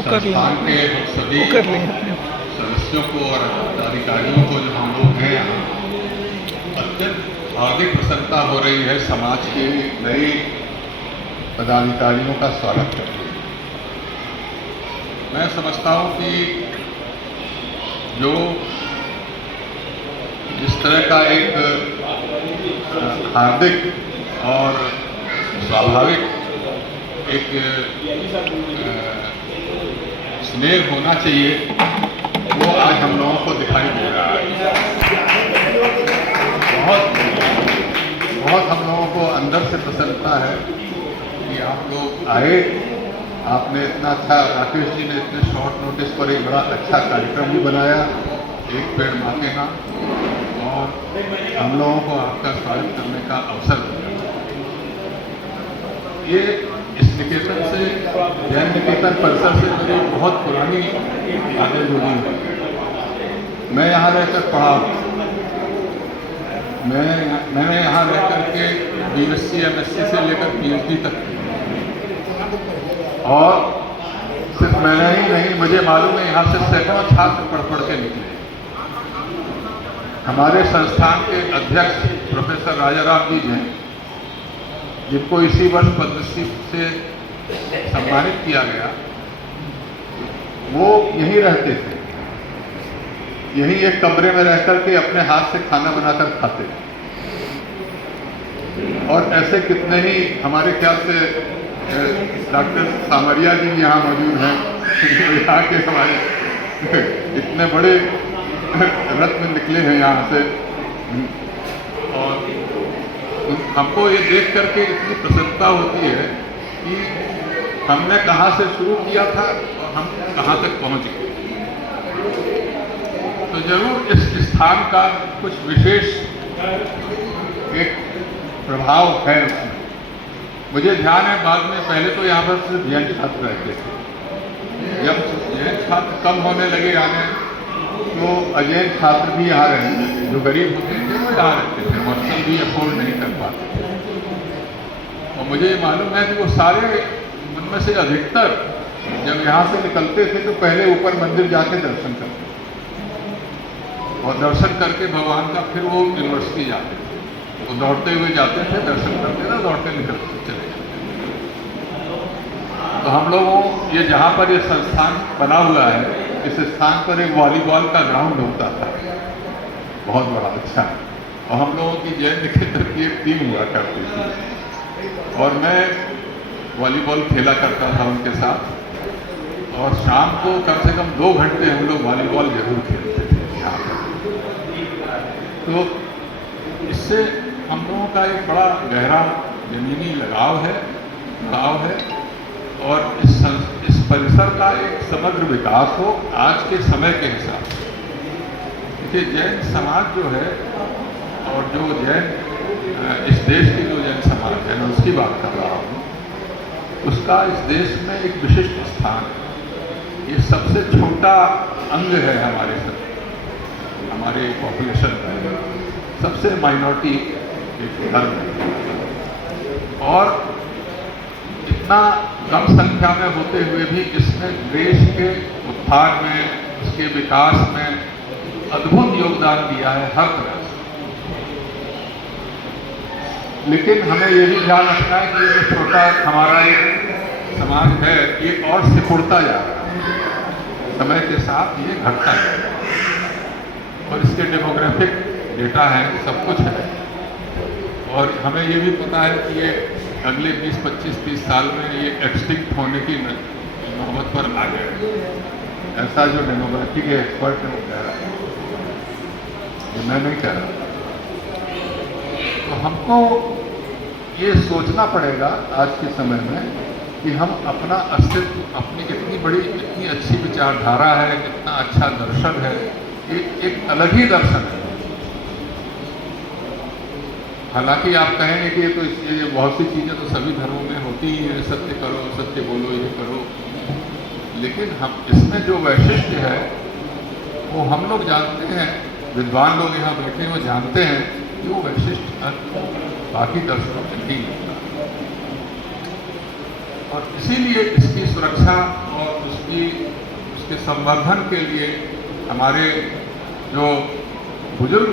संस्थान के सभी सदस्यों को और अधिकारियों को जो हम लोग हैं यहाँ, अत्यंत हार्दिक प्रसन्नता हो रही है समाज के नए पदाधिकारियों का स्वागत करते हैं। मैं समझता हूँ कि जो इस तरह का एक हार्दिक और स्वाभाविक एक स्नेह होना चाहिए, वो आज हम लोगों को दिखाई दे रहा है। बहुत हम लोगों को अंदर से प्रसन्नता है कि आप लोग आए। आपने इतना अच्छा, राकेश जी ने इतने शॉर्ट नोटिस पर एक बड़ा अच्छा कार्यक्रम भी बनाया, एक पेड़ माँ के नाम, और हम लोगों को आपका स्वागत करने का अवसर मिला। ये इस निकेतन से, जैन निकेतन परिसर से मेरी बहुत पुरानी यादें जुड़ी हैं। मैं यहाँ रहकर पढ़ा, मैंने यहाँ रहकर के BSc MSc से लेकर PhD तक की, और सिर्फ मैंने ही नहीं, मुझे मालूम है यहाँ से सैकड़ों छात्र पढ़ के निकले। हमारे संस्थान के अध्यक्ष प्रोफेसर राजाराम जी हैं, जिनको इसी वर्ष पद्मश्री से सम्मानित किया गया, वो यहीं रहते थे, यहीं एक कमरे में रहकर के अपने हाथ से खाना बनाकर खाते थे। और ऐसे कितने ही, हमारे ख्याल से डॉक्टर सामरिया जी यहाँ मौजूद हैं, यहाँ के हमारे इतने बड़े रत्न निकले हैं यहाँ से। और हमको ये देख करके इतनी प्रसन्नता होती है कि हमने कहाँ से शुरू किया था और हम कहाँ तक पहुँच गए। तो जरूर इस स्थान का कुछ विशेष एक प्रभाव है उसमें। मुझे ध्यान है, बाद में पहले तो यहाँ पर सिर्फ जैन छात्र रहते थे। जब जैन छात्र कम होने लगे आने, तो अजैन छात्र भी यहाँ रहते थे, जो गरीब होते थे वो यहाँ रहते थे, हॉस्टल भी अफोर्ड नहीं कर पाते थे। और मुझे मालूम है कि वो सारे, उनमें से अधिकतर जब यहाँ से निकलते थे तो पहले ऊपर मंदिर जाके दर्शन करते थे, और दर्शन करके भगवान का फिर वो यूनिवर्सिटी जाते थे। वो दौड़ते हुए जाते थे, दर्शन करते थे, दौड़ते निकलते चले जाते। तो हम लोगों, ये जहाँ पर ये संस्थान बना हुआ है, इस स्थान पर एक वॉलीबॉल का ग्राउंड होता था, बहुत बड़ा, अच्छा। और हम लोगों की जैन निकेतन की एक टीम हुआ करती थी, और मैं वॉलीबॉल खेला करता था उनके साथ। और शाम को कम से कम 2 घंटे हम लोग वॉलीबॉल जरूर खेलते थे यहाँ पर। तो इससे हम लोगों का एक बड़ा गहरा जमीनी लगाव है, और इस परिसर का एक समग्र विकास हो आज के समय के हिसाब से। देखिए, जैन समाज जो है, और जो जैन इस देश की जो जैन समाज है, मैं उसकी बात कर रहा हूँ, उसका इस देश में एक विशिष्ट स्थान है। ये सबसे छोटा अंग है हमारे पॉपुलेशन का, सबसे माइनॉरिटी एक धर्म है, और इतना कम संख्या में होते हुए भी इसने देश के उत्थान में, उसके विकास में अद्भुत योगदान दिया है हर तरह से। लेकिन हमें ये भी ध्यान रखना है कि ये छोटा हमारा एक समाज है, ये और सिकुड़ता जा रहा है, समय के साथ ये घटता जा रहा है। और इसके डेमोग्राफिक डेटा है, सब कुछ है, और हमें ये भी पता है कि ये अगले 20, 25, 30 साल में ये एक्सटिंक्ट होने की नौबत पर आ गए। ऐसा जो डेमोग्राफी के एक्सपर्ट है वो कह रहा है, ये मैं नहीं कह रहा। तो हमको ये सोचना पड़ेगा आज के समय में कि हम अपना अस्तित्व, अपनी इतनी बड़ी, इतनी अच्छी विचारधारा है, इतना अच्छा दर्शन है, एक अलग ही दर्शन है। हालांकि आप कहेंगे कि ये बहुत सी चीज़ें तो सभी धर्मों में होती ही हैं, सत्य करो, सत्य बोलो, ये करो, लेकिन हम इसमें जो वैशिष्ट है वो हम लोग जानते हैं, विद्वान लोग यहाँ बैठे हुए जानते हैं कि वो वैशिष्ट बाकी दर्शनों में नहीं होता। और इसीलिए इसकी सुरक्षा और उसके संवर्धन के लिए हमारे जो बुजुर्ग